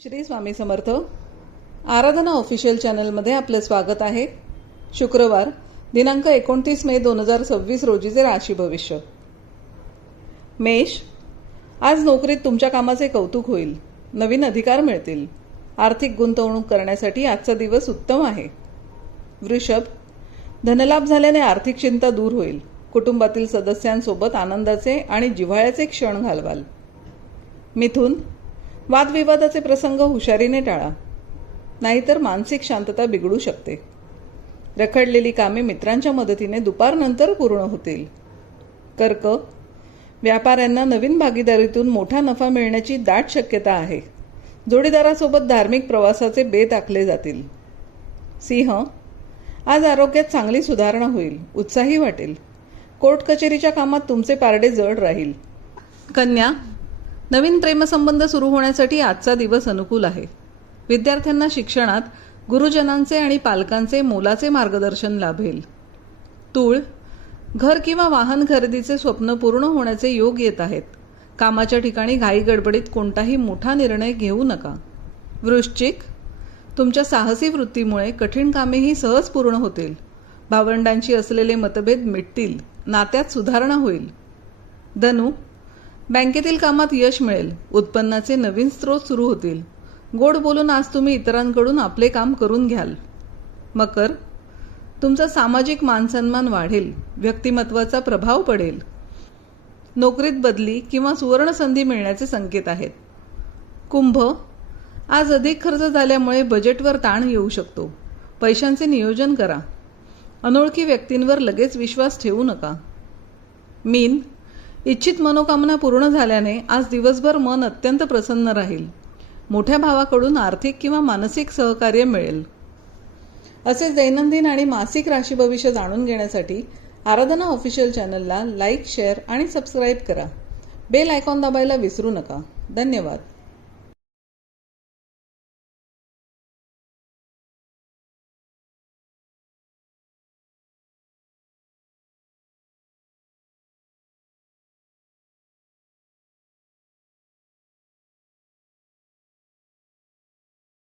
श्री स्वामी समर्थ. आराधना official चॅनलमध्ये आपले स्वागत आहे. शुक्रवार दिनांक 29 मे 2026 रोजीचे राशी भविष्य. मेष, आज नोकरीत तुमच्या कामाचे कौतुक होईल. नवीन अधिकार मिळतील. आर्थिक गुंतवणूक करण्यासाठी आजचा दिवस उत्तम आहे. वृषभ, धनलाभ झाल्याने आर्थिक चिंता दूर होईल. कुटुंबातील सदस्यांसोबत आनंदाचे आणि जिव्हाळ्याचे क्षण घालवाल. मिथुन, वादविवादाचे प्रसंग हुशारीने टाळा, नाहीतर मानसिक शांतता बिघडू शकते. रखडलेली कामे मित्रांच्या मदतीने दुपारनंतर पूर्ण होतील. कर्क, व्यापाऱ्यांना नवीन भागीदारीतून मोठा नफा मिळण्याची दाट शक्यता आहे. जोडीदारासोबत धार्मिक प्रवासाचे बेत आखले जातील. सिंह, आज आरोग्यात चांगली सुधारणा होईल. उत्साही वाटेल. कोर्ट कचेरीच्या कामात तुमचे पारडे जड राहील. कन्या, नवीन प्रेमसंबंध सुरू होण्यासाठी आजचा दिवस अनुकूल आहे. विद्यार्थ्यांना शिक्षणात गुरुजनांचे आणि पालकांचे मोलाचे मार्गदर्शन लाभेल. तूळ, घर किंवा वाहन खरेदीचे स्वप्न पूर्ण होण्याचे योग येत आहेत. कामाच्या ठिकाणी घाई गडबडीत कोणताही मोठा निर्णय घेऊ नका. वृश्चिक, तुमच्या साहसी वृत्तीमुळे कठीण कामेही सहज पूर्ण होतील. भावंडांशी असलेले मतभेद मिटतील. नात्यात सुधारणा होईल. धनु, बँकेतील कामात यश मिळेल. उत्पन्नाचे नवीन स्रोत सुरू होतील. गोड बोलून आज तुम्ही इतरांकडून आपले काम करून घ्याल. मकर, तुमचा सामाजिक मानसन्मान वाढेल. व्यक्तिमत्वाचा प्रभाव पडेल. नोकरीत बदली किंवा सुवर्ण संधी मिळण्याचे संकेत आहेत. कुंभ, आज अधिक खर्च झाल्यामुळे बजेटवर ताण येऊ शकतो. पैशांचे नियोजन करा. अनोळखी व्यक्तींवर लगेच विश्वास ठेवू नका. मीन, इच्छित मनोकामना पूर्ण झाल्याने आज दिवसभर मन अत्यंत प्रसन्न राहील. मोठ्या भावाकडून आर्थिक किंवा मानसिक सहकार्य मिळेल. असेच दैनंदिन आणि मासिक राशी भविष्य जाणून घेण्यासाठी आराधना ऑफिशियल चॅनलला लाईक, शेअर आणि सबस्क्राईब करा. बेल आयकॉन दाबायला विसरू नका. धन्यवाद.